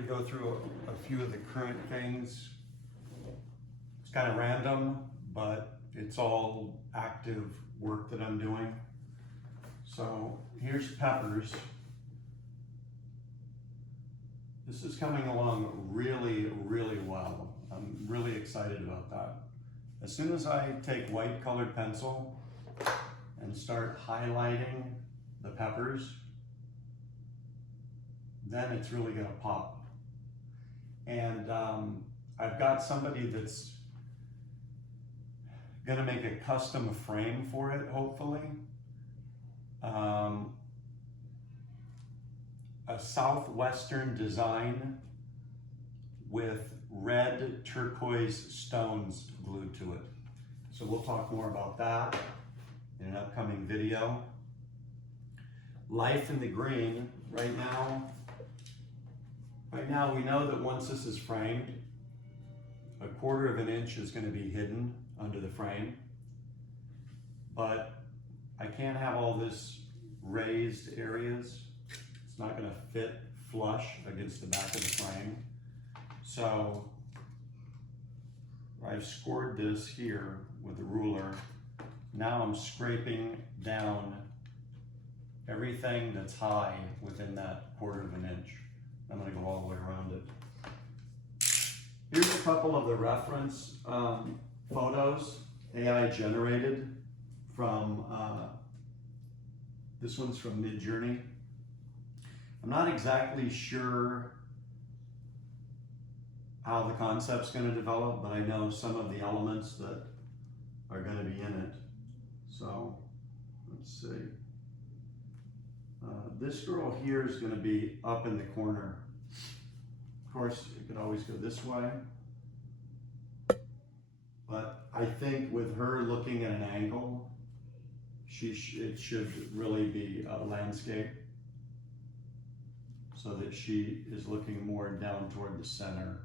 to go through a few of the current things. It's kind of random, but it's all active work that I'm doing. So here's peppers. This is coming along really, really well. I'm really excited about that. As soon as I take white colored pencil and start highlighting the peppers, then it's really gonna pop. And I've got somebody that's gonna make a custom frame for it, hopefully. A southwestern design with red turquoise stones glued to it. So we'll talk more about that in an upcoming video. Life in the green, right now we know that once this is framed, 1/4 of an inch is going to be hidden under the frame. But I can't have all this raised areas. It's not going to fit flush against the back of the frame. So I've scored this here with a ruler. Now I'm scraping down everything that's high within that 1/4 of an inch. I'm going to go all the way around it. Here's a couple of the reference photos AI generated from, this one's from Midjourney. I'm not exactly sure how the concept's going to develop, but I know some of the elements that are going to be in it. So let's see. This girl here is going to be up in the corner. Of course, it could always go this way. But I think with her looking at an angle, it should really be a landscape, so that she is looking more down toward the center.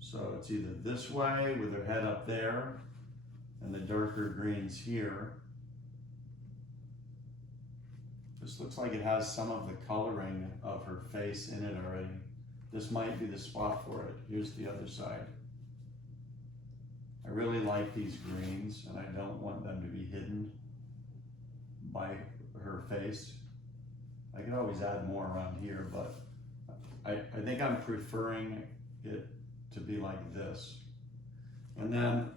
So it's either this way with her head up there and the darker greens here. This looks like it has some of the coloring of her face in it already. This might be the spot for it. Here's the other side. I really like these greens, and I don't want them to be hidden by her face. I can always add more around here, but I think I'm preferring it to be like this. And then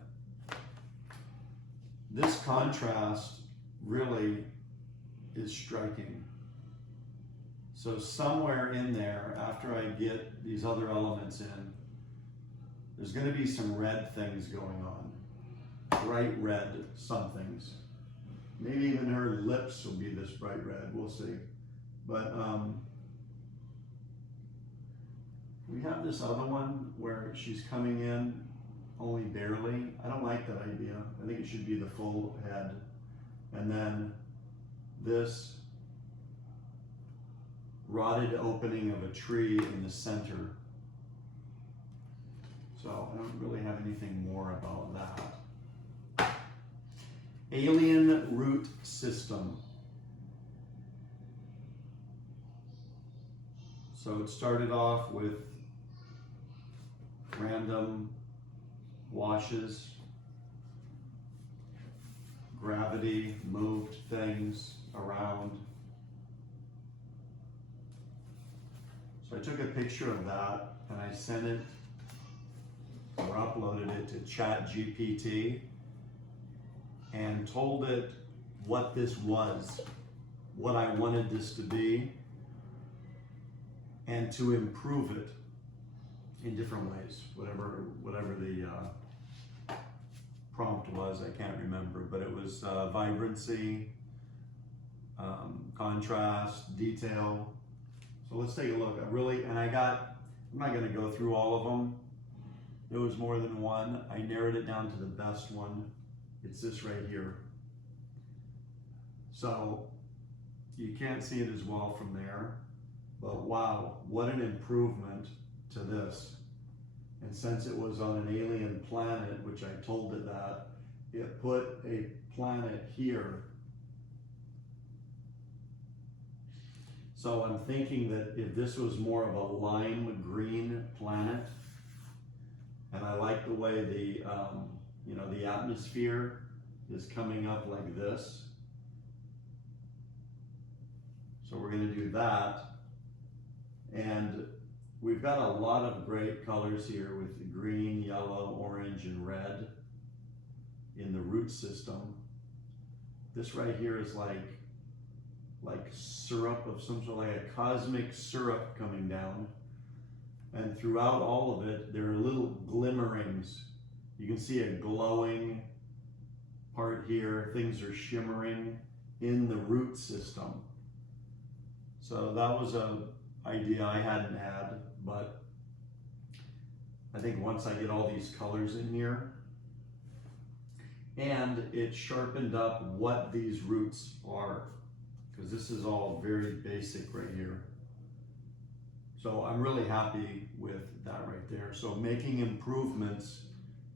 this contrast really is striking. So somewhere in there, after I get these other elements in, there's going to be some red things going on. Bright red somethings. Maybe even her lips will be this bright red, we'll see. But we have this other one where she's coming in only barely. I don't like that idea. I think it should be the full head. And then this rotted opening of a tree in the center. So I don't really have anything more about that. Alien root system. So it started off with random washes. Gravity moved things around. So I took a picture of that and I sent it or uploaded it to ChatGPT and told it what this was, what I wanted this to be, and to improve it in different ways, whatever the prompt was, I can't remember, but it was vibrancy, contrast, detail. So let's take a look. I'm not gonna go through all of them. There was more than one. I narrowed it down to the best one. It's this right here. So you can't see it as well from there, but wow, what an improvement to this. And since it was on an alien planet, which I told it that, it put a planet here. So I'm thinking that if this was more of a lime green planet, and I like the way the, you know, the atmosphere is coming up like this. So we're gonna do that. And we've got a lot of great colors here with the green, yellow, orange, and red in the root system. This right here is like syrup of some sort, like a cosmic syrup coming down. And throughout all of it, there are little glimmerings. You can see a glowing part here. Things are shimmering in the root system. So that was an idea I hadn't had, but I think once I get all these colors in here, and it sharpened up what these roots are, because this is all very basic right here. So I'm really happy with that right there. So making improvements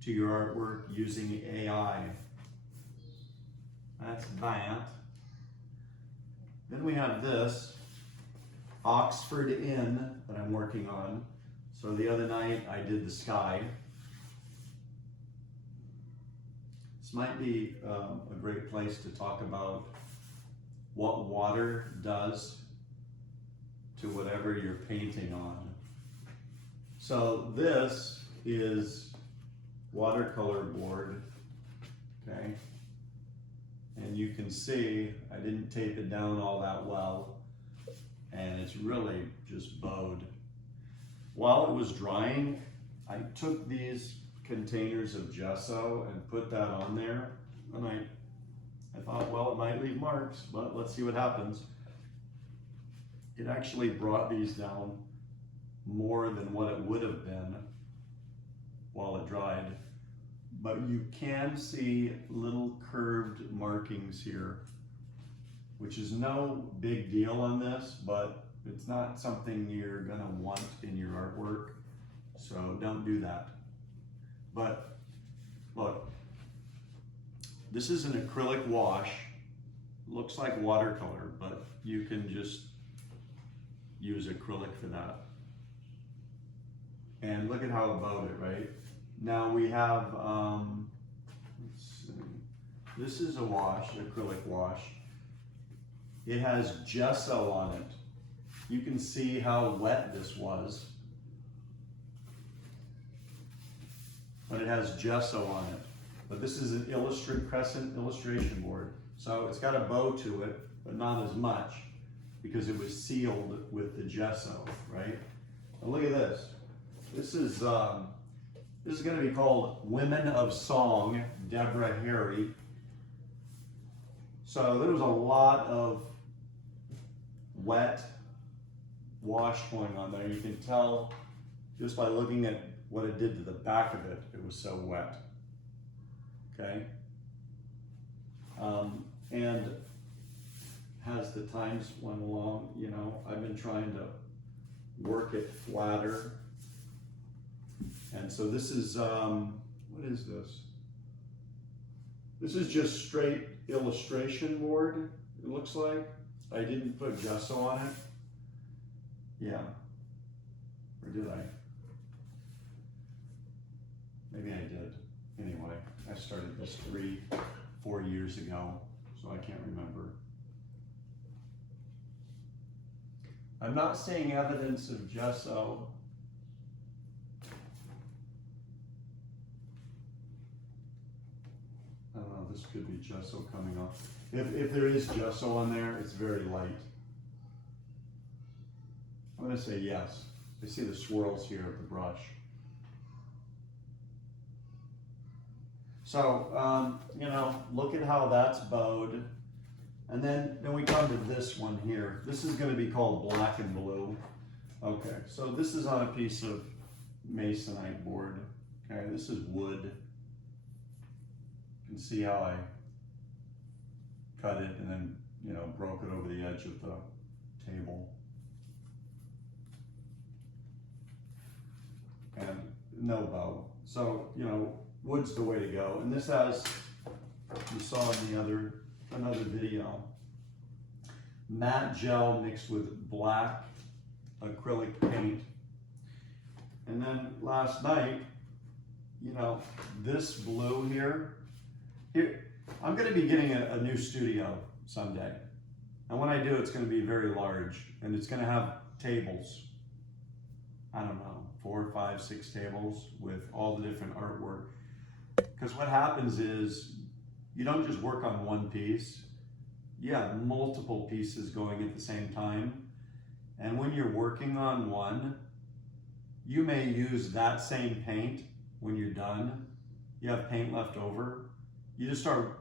to your artwork using AI. That's that. Then we have this Oxford Inn that I'm working on. So the other night I did the sky. This might be a great place to talk about what water does to whatever you're painting on. So this is watercolor board, okay? And you can see I didn't tape it down all that well, and it's really just bowed. While it was drying, I took these containers of gesso and put that on there, and I thought, well, it might leave marks, but let's see what happens. It actually brought these down more than what it would have been while it dried. But you can see little curved markings here, which is no big deal on this, but it's not something you're gonna want in your artwork, so don't do that. But look, this is an acrylic wash. Looks like watercolor, but you can just use acrylic for that. And look at how it bowed it, right? Now we have, let's see. This is a wash, acrylic wash. It has gesso on it. You can see how wet this was. But it has gesso on it. But this is an crescent illustration board. So it's got a bow to it, but not as much, because it was sealed with the gesso, right? Now look at this. This is going to be called Women of Song, Deborah Harry. So there was a lot of wet wash going on there. You can tell just by looking at what it did to the back of it. It was so wet. Okay? And as the times went along, you know, I've been trying to work it flatter. And so this is, what is this? This is just straight illustration board, it looks like. I didn't put gesso on it. Yeah. Or did I? Maybe I did. Anyway, I started this 3-4 years ago, so I can't remember. I'm not seeing evidence of gesso. I don't know, this could be gesso coming off. If there is gesso on there, it's very light. I'm going to say yes. I see the swirls here of the brush. So, you know, look at how that's bowed. And then we come to this one here. This is going to be called Black and Blue. Okay, so this is on a piece of masonite board. Okay, this is wood. You can see how I cut it and then, you know, broke it over the edge of the table. And no bow. So, you know, wood's the way to go. And this has, you saw in the another video, matte gel mixed with black acrylic paint. And then last night, you know, this blue here, I'm gonna be getting a new studio someday. And when I do, it's gonna be very large and it's gonna have tables. I don't know, 4, 5, 6 tables with all the different artwork. Because what happens is you don't just work on one piece, you have multiple pieces going at the same time. And when you're working on one, you may use that same paint when you're done. You have paint left over. You just start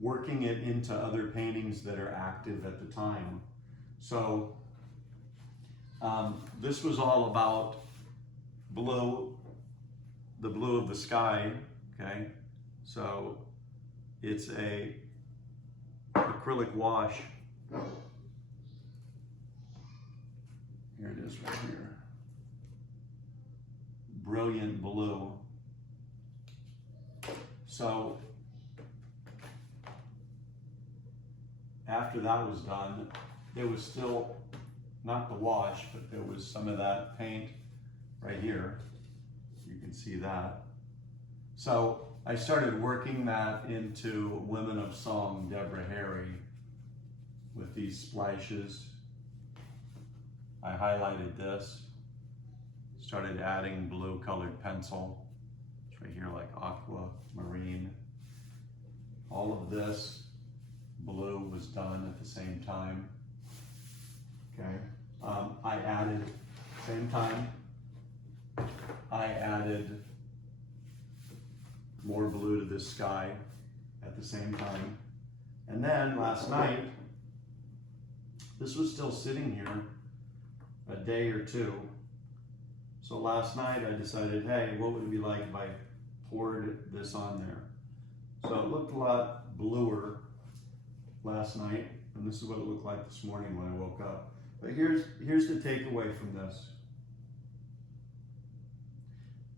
working it into other paintings that are active at the time. So this was all about blue, the blue of the sky, okay? So it's a acrylic wash. Here it is right here. Brilliant blue. So after that was done, there was still not the wash, but there was some of that paint right here. You can see that. So I started working that into Women of Song, Deborah Harry, with these splashes. I highlighted this, started adding blue colored pencil. It's right here like aquamarine. All of this blue was done at the same time. Okay, I added, same time, I added more blue to this sky at the same time. And then last night, this was still sitting here a day or two. So last night I decided, hey, what would it be like if I poured this on there? So it looked a lot bluer last night, and this is what it looked like this morning when I woke up. But here's the takeaway from this.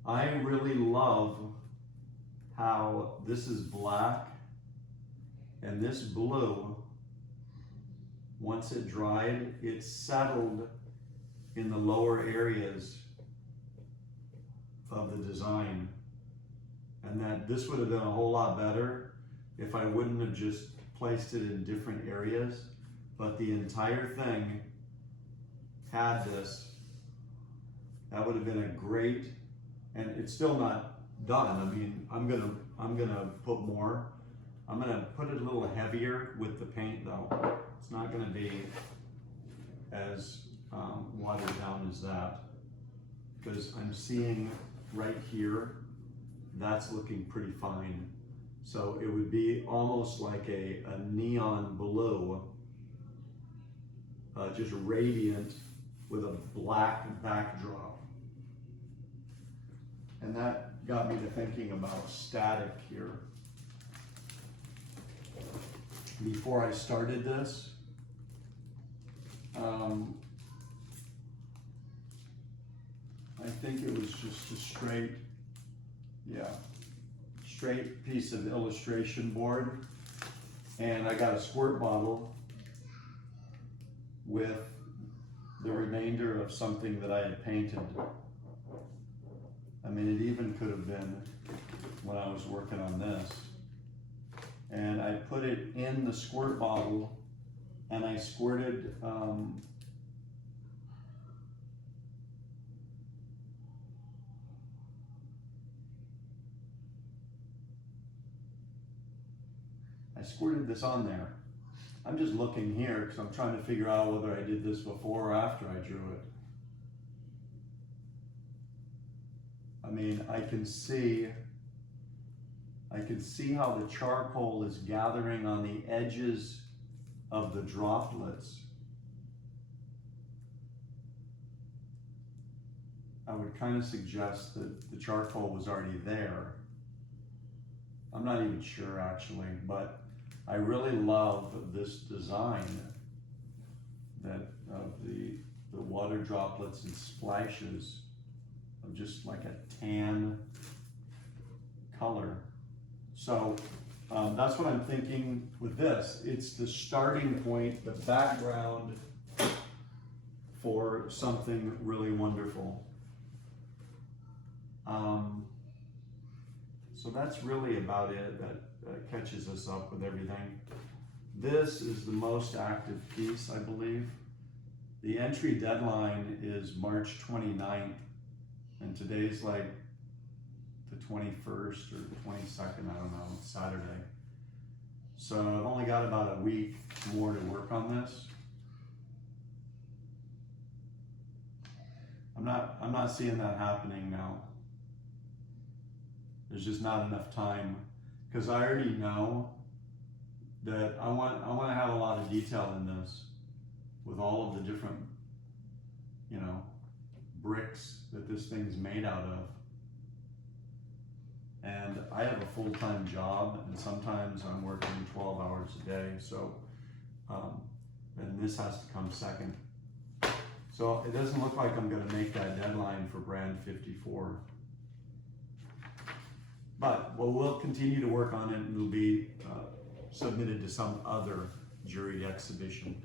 I really love how this is black and this blue, once it dried, it settled in the lower areas of the design. And that this would have been a whole lot better if I wouldn't have just placed it in different areas, but the entire thing had this. That would have been a great, and it's still not done. I mean, I'm gonna put more. I'm gonna put it a little heavier with the paint though. It's not gonna be as watered down as that, because I'm seeing right here, that's looking pretty fine. So it would be almost like a neon blue, just radiant with a black backdrop. And that got me to thinking about static here. Before I started this, I think it was just a straight piece of illustration board, and I got a squirt bottle with the remainder of something that I had painted. I mean, it even could have been when I was working on this. And I put it in the squirt bottle, and I squirted this on there. I'm just looking here because I'm trying to figure out whether I did this before or after I drew it. I mean, I can see how the charcoal is gathering on the edges of the droplets. I would kind of suggest that the charcoal was already there. I'm not even sure actually, but I really love this design of the water droplets and splashes of just like a tan color. So That's what I'm thinking with this. It's the starting point, the background for something really wonderful. So that's really about it that catches us up with everything. This is the most active piece, I believe. The entry deadline is March 29th, and today's like the 21st or 22nd, I don't know, it's Saturday. So I've only got about a week more to work on this. I'm not seeing that happening now. There's just not enough time, because I already know that I want to have a lot of detail in this with all of the different, you know, bricks that this thing's made out of. And I have a full-time job, and sometimes I'm working 12 hours a day, so and this has to come second. So it doesn't look like I'm going to make that deadline for brand 54. But we'll continue to work on it, and it'll be submitted to some other juried exhibition.